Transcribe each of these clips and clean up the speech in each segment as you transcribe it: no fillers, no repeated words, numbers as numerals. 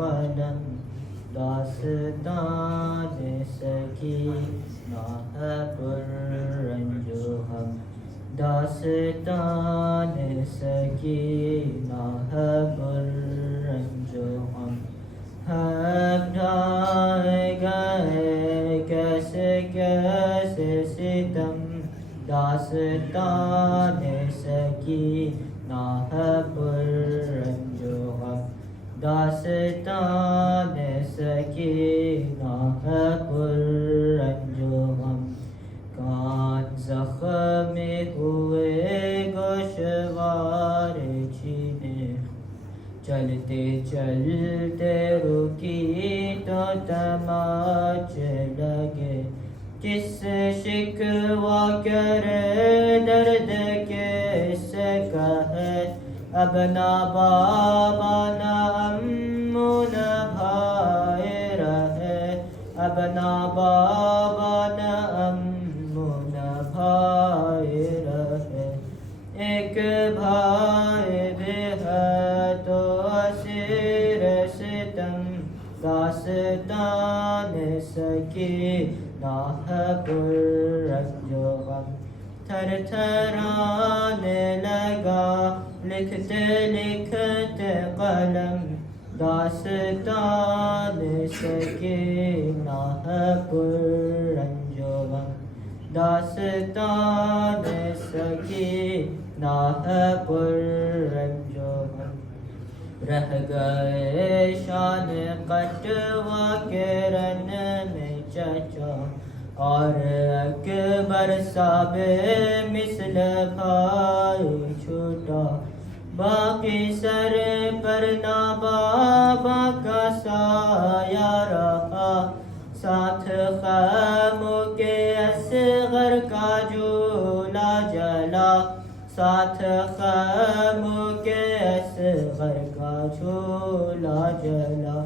कलम दास्तान सकीना है पुररंजो हम दास्तान सकीना है पुररंजो हम ढाए गए कैसे कैसे सितम दास्तान सकीना है पुररंजो हम दास्तान सकीना है पुररंजो हम कान ज़ख्म हुए गोशवार छीने चलते चलते रुकी तो तमाचे लगे किस शिकवा करे दर्द किससे कहे अब ना बाबा ना अम्मू न भाई रहे अब ना बाबा न अम्मू न भाई रहे एक भाई भी है तो असीर सितम दास्तान सकीना है पुररंजो हम थर थराने लगा लिखते लिखते कलम दास्तान सकीना है पुररंजो हम दास्तान सकीना है पुररंजो हम रह गए शान कटवा के रन में चचा और अकबर साबे मिसल भाई छूटा बाकी सर पर ना बाबा का साया रहा साथ खामों के असगर का झूला जला साथ खामों के असगर का झूला जला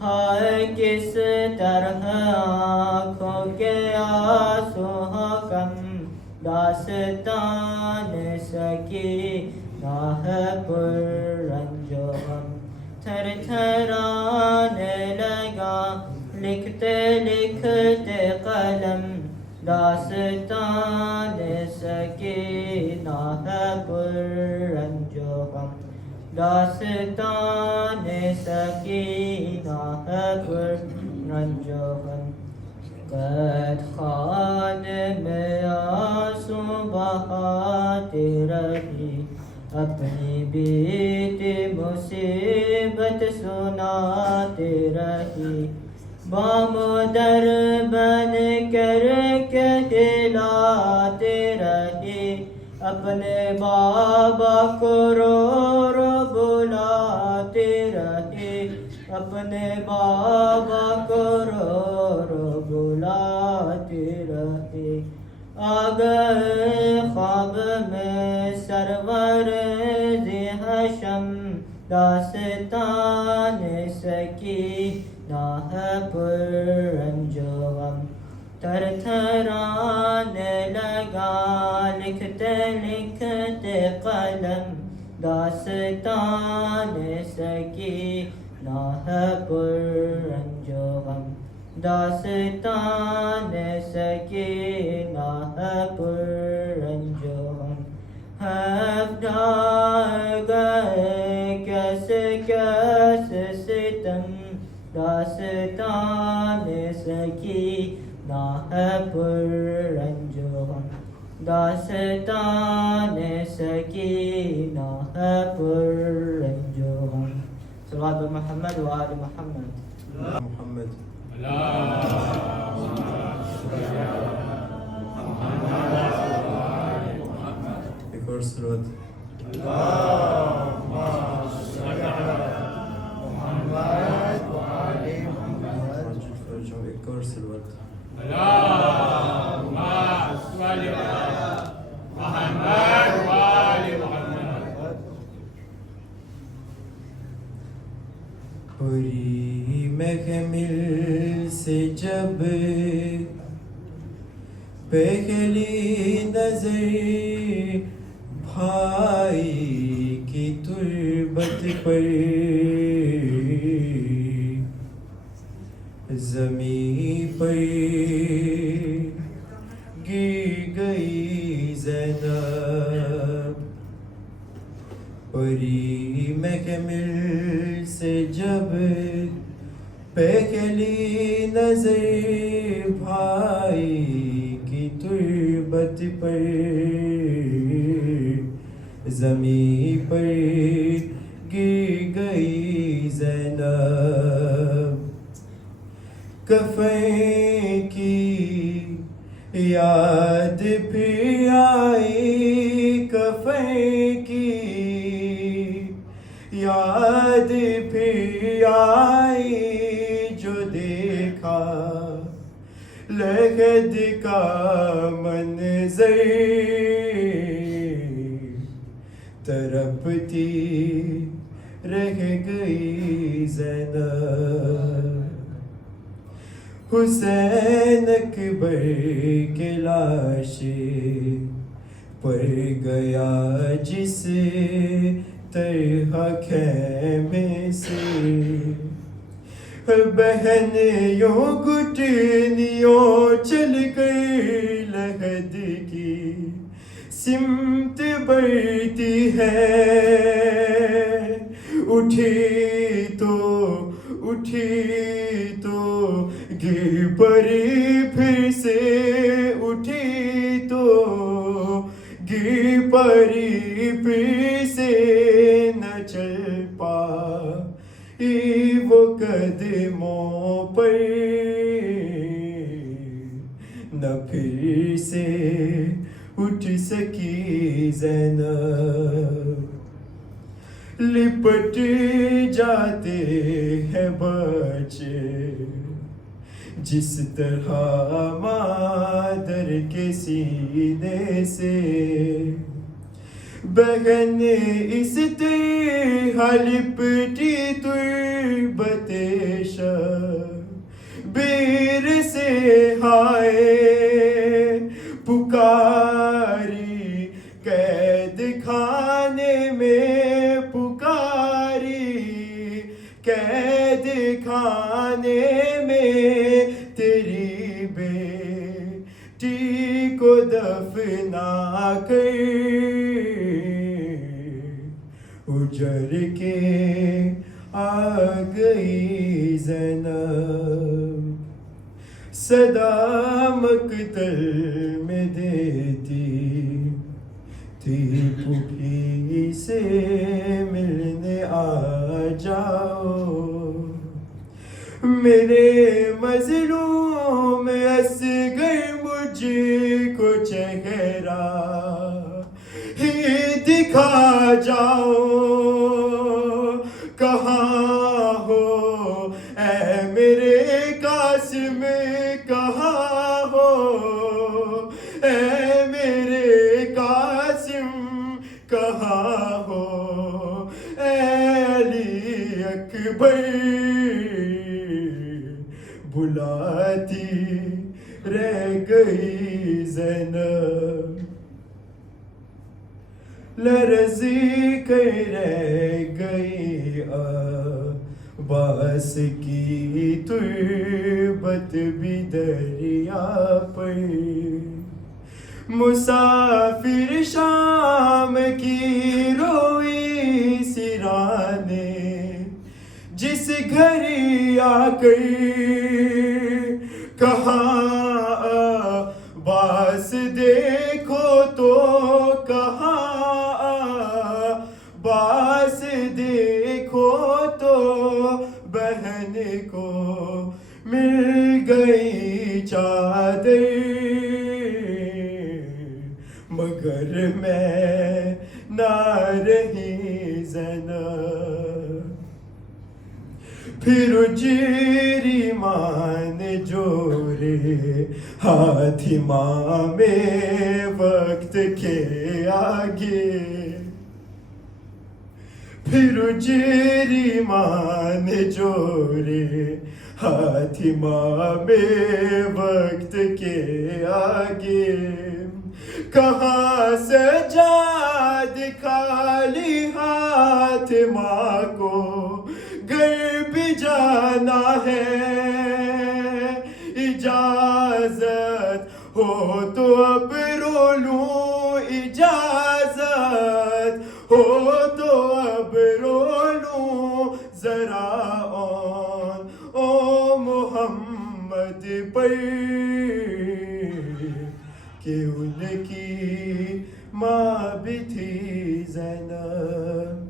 हाय किस तरह आँखों के आंसू कम दास्तान सकीना है पुररंजो हम थर थराने लगा लिखते लिखते कलम दास्तान सकीना है पुररंजो हम दास्तान सकीना है पुररंजो हम कैद खाने में आंसू बहाती रही अपनी बीती मुसीबत सुनाती रही बामुदर बन कर के हिलाते रहे अपने बाबा को रो रो बुलाते रहे अपने बाबा को रो रो बुलाते रहे आ गए ख्वाब में सरवर हशम दास्तान सकीना है पुररंजो हम थर थराने लगा लिखते लिखते कलम दास्तान सकीना है पुररंजो हम दास्तान सकीना है पुररंजो हम ढाए गए कैसे कैसे सितम दास्तान सकीना है पुररंजो हम दास्तान सकीना है पुररंजो हम सल्लल्लाहु मुहम्मद व आले मुहम्मद एक और सलावत एक और सलावत पूरी महमिल से जब पहली नजर भाई की तुरबत पर जमी पर गिर गई ज़ैनब, परी महमिल से जब पहली नजर भाई की तुरबत पर, जमी पर गिर गई ज़ैनब, कफ़न की याद फिर आई, कफ़न की याद फिर आई, जो देखा लहद का मंज़र, तड़पती रह गई ज़ैनब, हुसैन अकबर के लाशे पर गया जिस तरह खेमे से, बहन यों घुटनियों चल कर लहद की सिमत बढ़ती है, उठी तो गिर पड़ी फिर से, उठी तो गिर पड़ी फिर से, न चल पाई वो कदमों पर, न फिर से उठ सकी ज़ैनब, लिपट जाते हैं बच्चे जिस तरह मादर के सीने से, बहन इस तरह लिपटी तुरबते शबीर से, हाय पुकारी कैद खाने में, पुकारी कैद खाने में, तेरी बेटी को दफना कर उजर के आ गई ज़ैनब, सदा मकतल में देती थी पुपी से मिलने आ जाओ, मेरे मजलूम असगर मुझको चेहरा ही दिखा जाओ, कहाँ हो ऐ मेरे कासिम, कहाँ हो ऐ मेरे कासिम, कहाँ हो ऐ अली अकबर, बुलाती रह गई ज़ैनब, लरज़ी कर रह गई अब्बास की तुरबत भी दरिया पर, मुसाफिर शाम की रोई सिराने जिस घर आकर, कहाँ अब्बास देखो तो, कहाँ अब्बास देखो तो, बहन को मिल गई चादर, मगर मैं ना रही ज़ैनब, फिर उजीरी मान जोरे हाथी माँ में वक्त के आगे, फिर उजीरी मान जोरे हाथी माँ में वक्त के आगे, कहाँ सजाद खाली हाथ माँ को घर भी जाना है, हो तो अब रो लूं इजाजत, हो तो अब रो लूं जरा ऑन ओ मोहम्मद पर कि उनकी माँ भी थी ज़ैनब।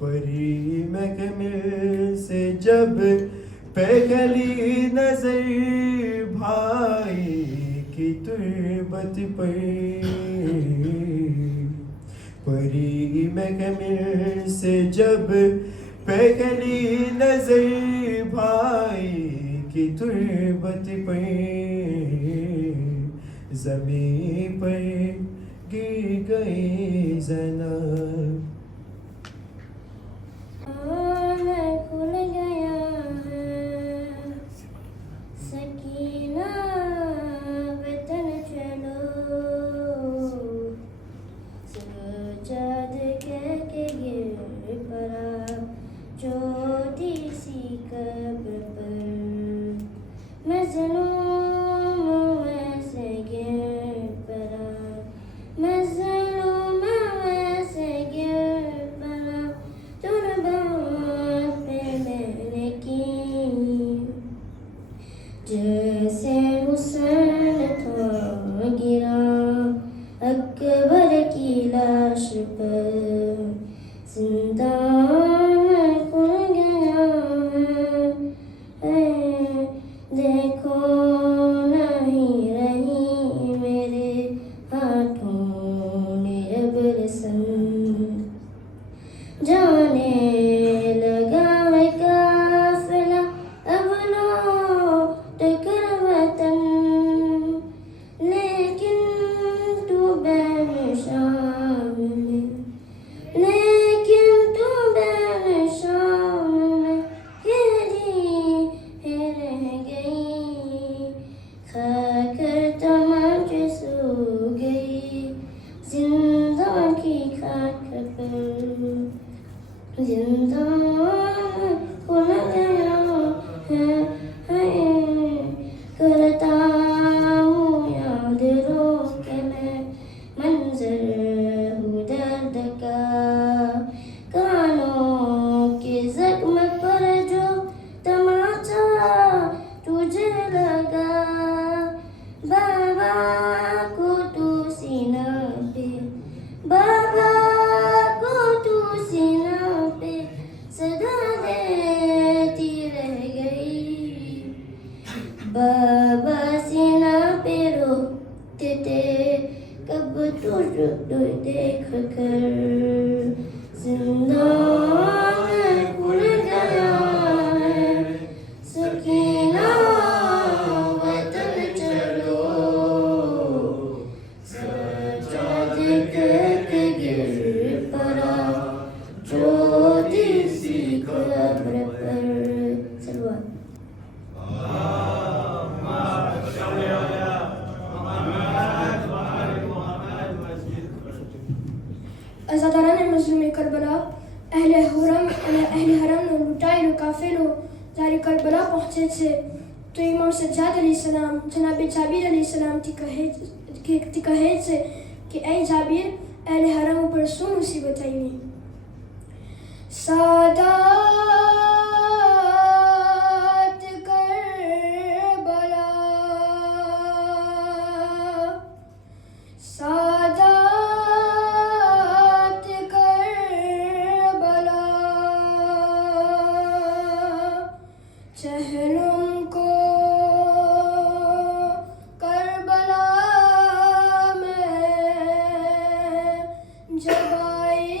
परी महमिल से जब पहली नजर भाई की तुरबत पर, परी महमिल से जब पहली नजर भाई की तुरबत पर, ज़मीन पर गिर गई ज़ैनब। मैं खुल गया है सकीना वतन चलो, सजाद कह के गिर पड़ा छोटी सी कब्र पर, मज़लूम वैसे गिर पड़ा, मज़लूम वैसे गिर पड़ा, तुरबात पे मैंने की जैसे हुसैन था गिरा अकबर की लाश पर, जिंदा मैं खुल गया है, देखो नहीं रही मेरे हाथों ने अब रस्म, जाने लगा है काफिला अब लौट कर वतन, लेकिन तू बैन शाम में, लेकिन तू बैन शाम में है रह गई, खाकर तमाचे सो गई जिंदा की खाक पर, जिंदा खुल गया है, करता हूँ याद रो के मैं मंजर हूँ दर्द का, कानों के जख्म पर जो तमाचा तुझे लगा, बाबा को तू सीना पे, बाबा को तू सीना पे सदा देती रह गई, बाबा सीना पे रोते थे कब तुझको देख कर, जिंदा मैं खुल गया है सकीना वतन चलो, सजाद करके गिर पड़ा छोटी सी कब्र पर। सलवात। अज़ादारान मुस्लिम करबला अहले हरम ने लुटाई लो काफिलो जारी करबला पहुँचे थे तो इमाम सज्जाद अलैहिस्सलाम जनाब जाबिर अलैहिस्सलाम ती कहे थे कि ऐ जाबिर अहले हरम पर सो मुसीबत आई सादात करबला, सादात करबला, चेहरों को करबला में जब आई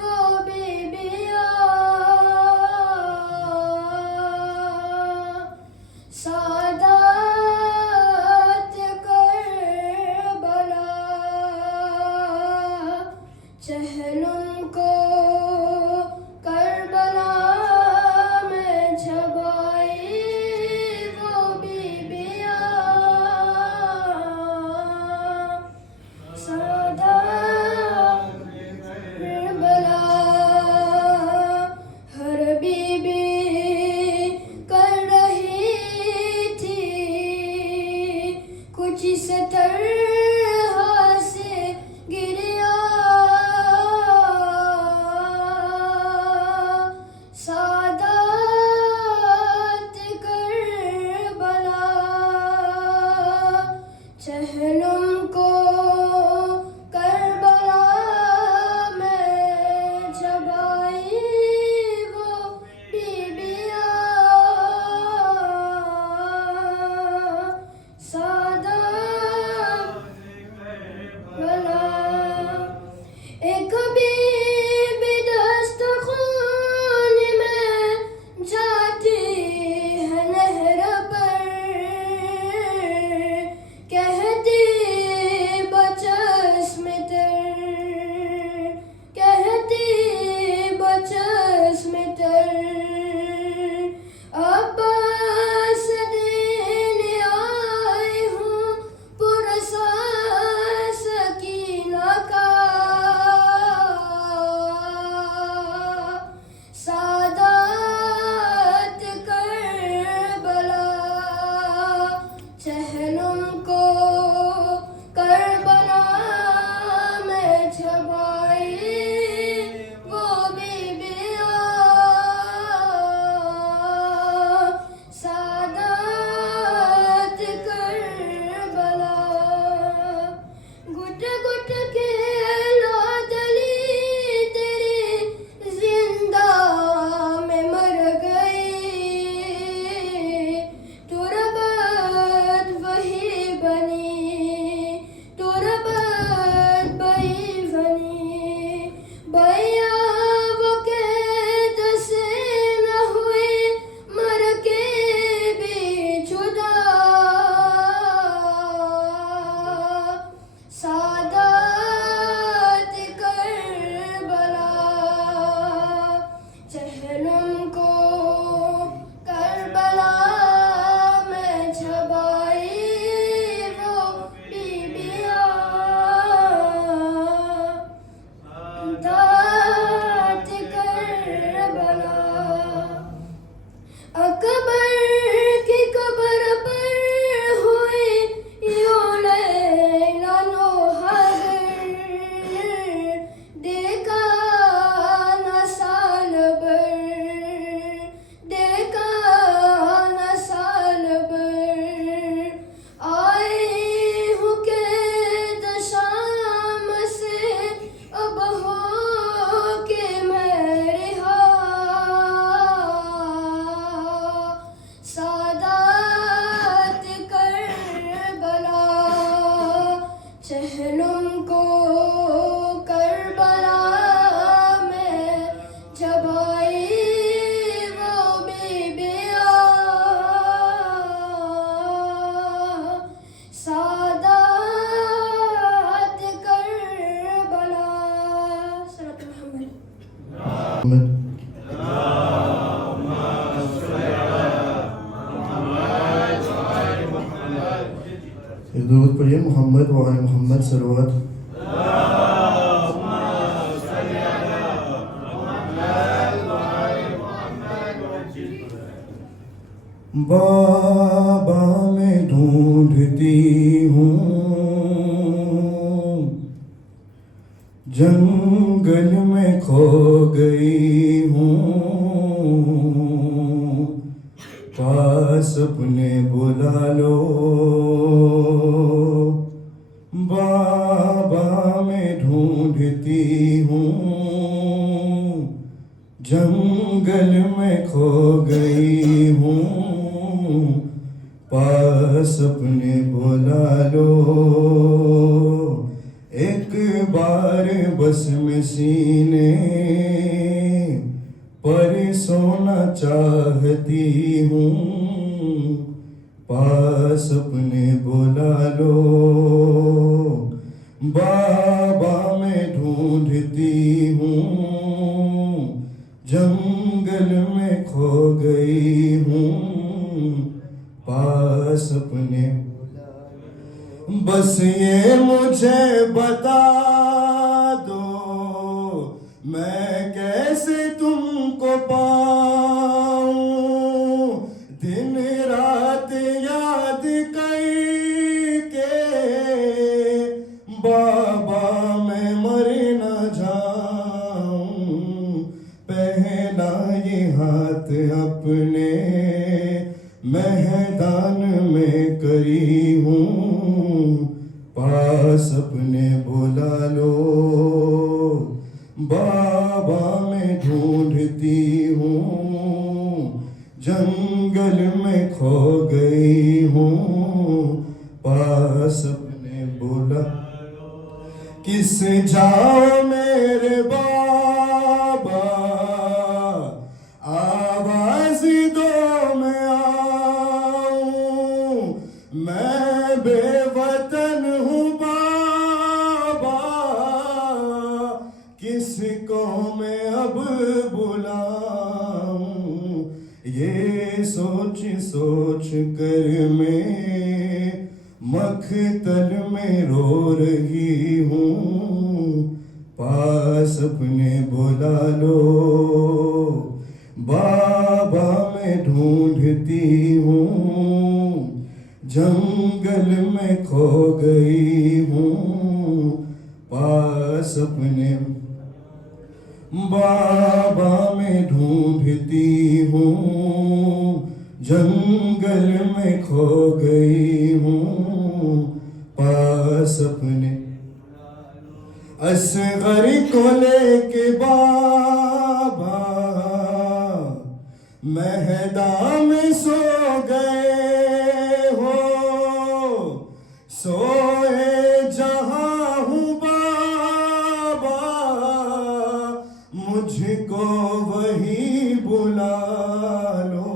वो बीबियाँ दुरूद पढ़िए मोहम्मद व आले मोहम्मद सल्लल्लाहु बाबा मैं ढूंढती हूँ जंगल में खो गई हूँ पास अपने बुला लो बाबा मैं ढूंढती हूँ जंगल में खो गई हूँ पास अपने बुला लो एक बार बस में सीने पर सोना चाहती हूँ पास अपने बुला लो बाबा मैं ढूंढती हूँ जंगल में खो गई हूँ पास अपने बस ये मुझे बता दो मैं कैसे तुमको पाऊं दिन रात याद करके बाबा मैं मर न जाऊं पहला ये हाथ अपने मैदान में करी हूँ पास अपने बुला लो बाबा मैं ढूंढती हूँ जंगल में खो गई हूँ पास अपने बुला किस जाओ मेरे बाबा आवाज दो मैं आऊं मैं बेवतन हूँ बाबा किसको मैं अब बुलाऊं ये सोच सोच कर मैं मखतल में रो रही हूँ पास अपने बुला लो बाबा मैं ढूंढती हूँ जंगल में खो गई हूँ पास अपने बाबा मैं ढूंढती हूँ जंगल में खो गई हूँ पास अपने असगर को लेके बाबा मैदान में सो गए हो सोए जहां हूँ बाबा मुझको वही बुला लो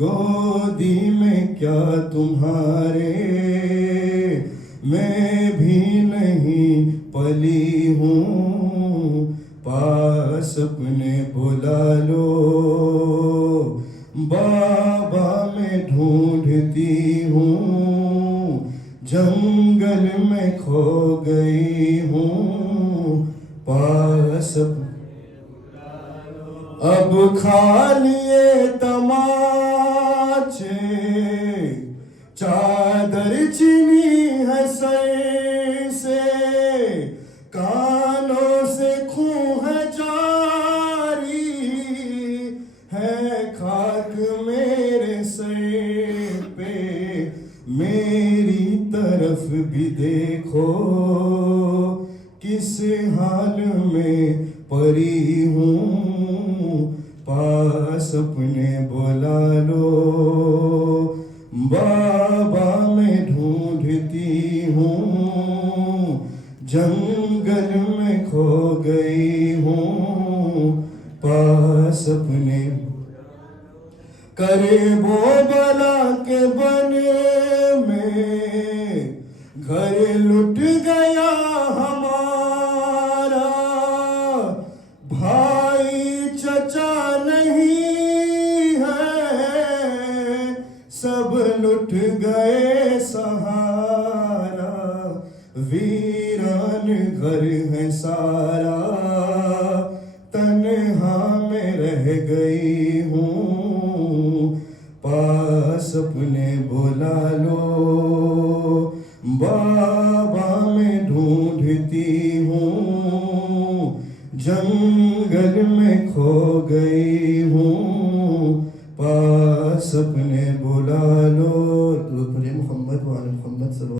गोदी में क्या तुम्हारे मैं भी नहीं पली हूँ पास अपने बुला लो बाबा मैं ढूंढती हूँ जंगल में खो गई हूँ पास अब खा लिए तमाचे चादर चीनी है सर से कानों से खूं है जारी है खाक मेरे सर पे मेरी तरफ भी देखो किस हाल में पड़ी हूँ पास अपने बुला लो बाबा मैं ढूंढती हूँ जंगल में खो गई हूँ पास अपने करे वो बला के बने में घर लुट गया हमारा भाई सब लुट गए सहारा, वीरान घर है सारा, तन्हा में रह गई हूँ, पास अपने बुला लो, बाबा में ढूंढती हूँ, जंगल में खो गई हूँ, पास अपने बुला लो। तो मोहम्मद व आले मोहम्मद सल्लल्लाहु